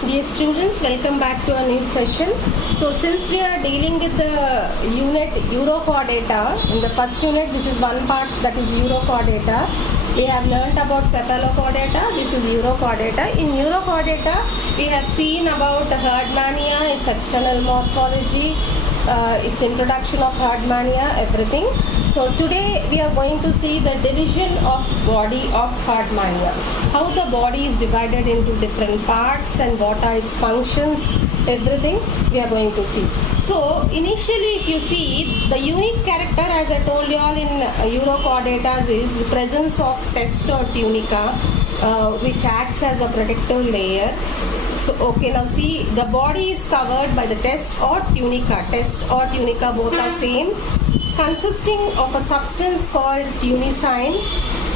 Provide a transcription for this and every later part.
Dear students, welcome back to a new session. So since we are dealing with the unit Eurochordata, in the first unit this is one part, that is Eurochordata. We have learnt about Cephalochordata, this is Eurochordata. In Eurochordata we have seen about the herdmania, its external morphology, its introduction of herdmania, everything. So today we are going to see the division of body of herdmania, how the body is divided into different parts and what are its functions, everything we are going to see. So initially if you see, the unique character, as I told you all in Eurochordatas, is the presence of test or tunica, which acts as a protective layer. So okay, now see, the body is covered by the test or tunica. Test or tunica both are same, consisting of a substance called tunicine.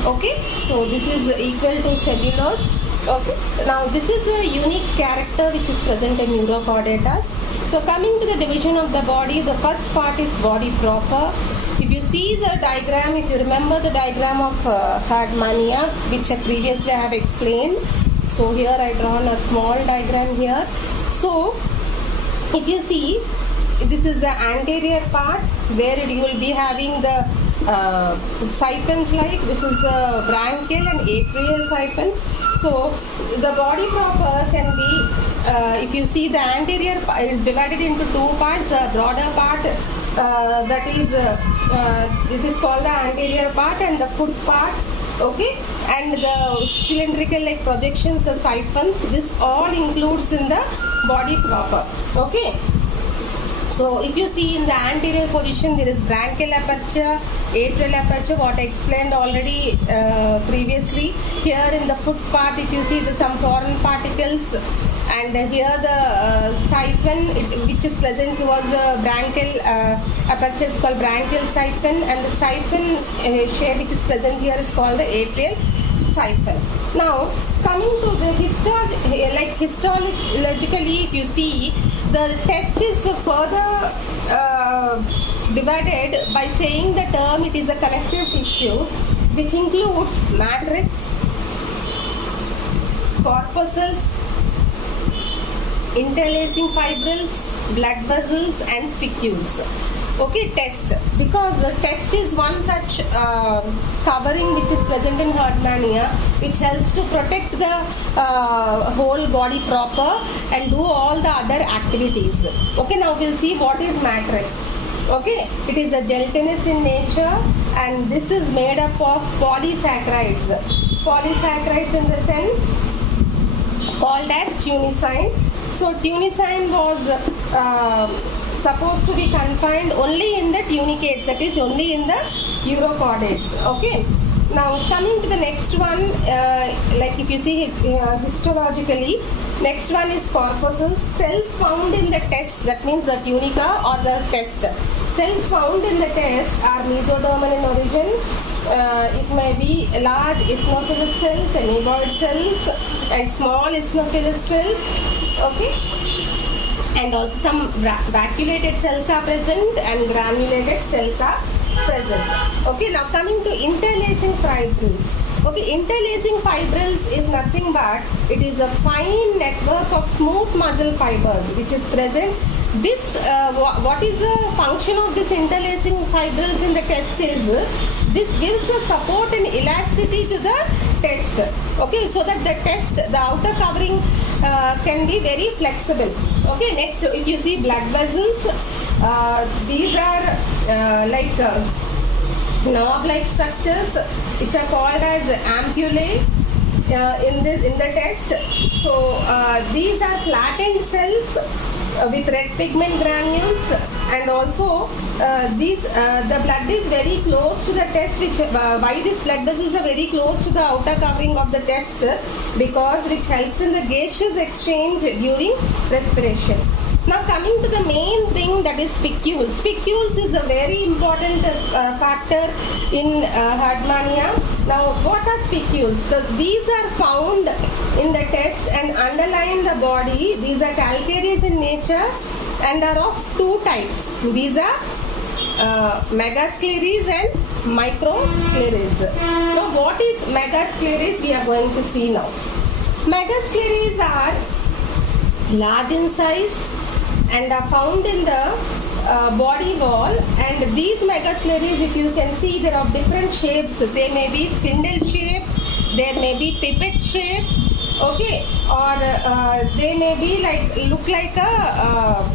Okay, so this is equal to cellulose. Okay, now this is a unique character which is present in Eurochordatas. So coming to the division of the body, the first part is body proper. If you see the diagram, if you remember the diagram of herdmania, which previously I have explained. So here I drawn a small diagram here. So if you see, this is the anterior part where you will be having the siphons, like this is the branchial and atrial siphons. So the body proper can be, if you see, the anterior part is divided into two parts. The broader part, that is it is called the anterior part, and the foot part. Okay, and the cylindrical like projections, the siphons, this all includes in the body proper. Okay, so if you see in the anterior position, there is branchial aperture, atrial aperture, what I explained already previously. Here in the foot part, if you see, the some foreign particles, and here the siphon which is present towards the branchial aperture is called branchial siphon, and the siphon shape which is present here is called the atrial siphon. Now coming to the histologically, if you see, the test is further divided by saying the term it is a connective tissue which includes matrix, corpuscles, interlacing fibrils, blood vessels and spicules. Okay, test, because the test is one such covering which is present in herdmania, which helps to protect the whole body proper and do all the other activities. Okay, now we'll see what is matrix. Okay, it is a gelatinous in nature, and this is made up of polysaccharides. Polysaccharides in the sense called as tunicine. So tunicine was supposed to be confined only in the tunicates, that is only in the Eurochordates. Okay, now coming to the next one, like if you see histologically, next one is corpuscles. Cells found in the test, that means the tunica or the test. Cells found in the test are mesodermal in origin. It may be large eosinophilous cells, amoeboid cells and small eosinophilous cells. Okay, and also some vacuolated cells are present and granulated cells are present. Okay, now coming to interlacing fibrils. Okay, interlacing fibrils is nothing but it is a fine network of smooth muscle fibers which is present. This what is the function of this interlacing fibrils in the test is, this gives the support and elasticity to the test. Okay, so that the test, the outer covering can be very flexible. Okay, next if you see blood vessels, these are like knob-like structures which are called as ampullae in the test. So these are flattened cells with red pigment granules, and also the blood is very close to the test, which why these blood vessels are very close to the outer covering of the test, because which helps in the gaseous exchange during respiration. Now coming to the main thing, that is spicules. Spicules is a very important factor in herdmania. Now what are spicules? So these are found in the test and underline the body. These are calcareous in nature and are of two types. These are megascleres and microscleres. Now what is megascleres we are going to see now. Megascleres are large in size and are found in the body wall. And these megacillaries, if you can see, they are of different shapes. They may be spindle shape, there may be pipette shape, okay, or they may be like look like a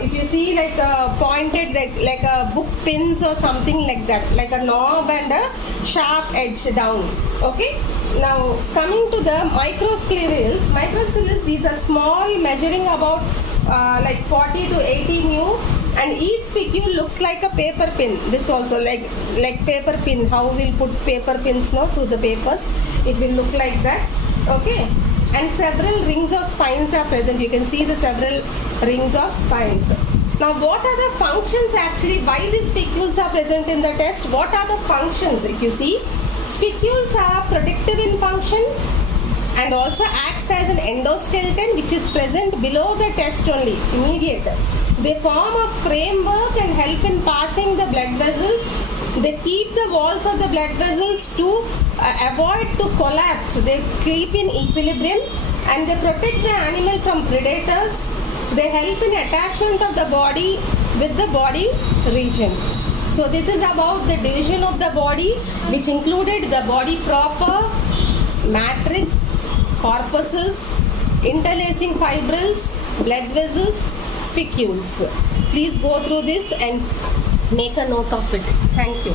if you see like a pointed like a book pins or something like that, like a knob and a sharp edge down. Okay, now coming to the microsclerals, these are small, measuring about like 40 to 80 mu, and each spicule looks like a paper pin. This also like paper pin, how we'll put paper pins now to the papers, it will look like that. Okay, and several rings of spines are present. You can see the several rings of spines. Now what are the functions actually, why these spicules are present in the test? What are the functions? If you see, spicules are protective in function and also acts as an endoskeleton which is present below the test only, immediate. They form a framework and help in passing the blood vessels. They keep the walls of the blood vessels to avoid to collapse. They keep in equilibrium, and they protect the animal from predators. They help in attachment of the body with the body region. So this is about the division of the body, which included the body proper, matrix, corpuscles, interlacing fibrils, blood vessels, spicules. Please go through this and make a note of it. Thank you.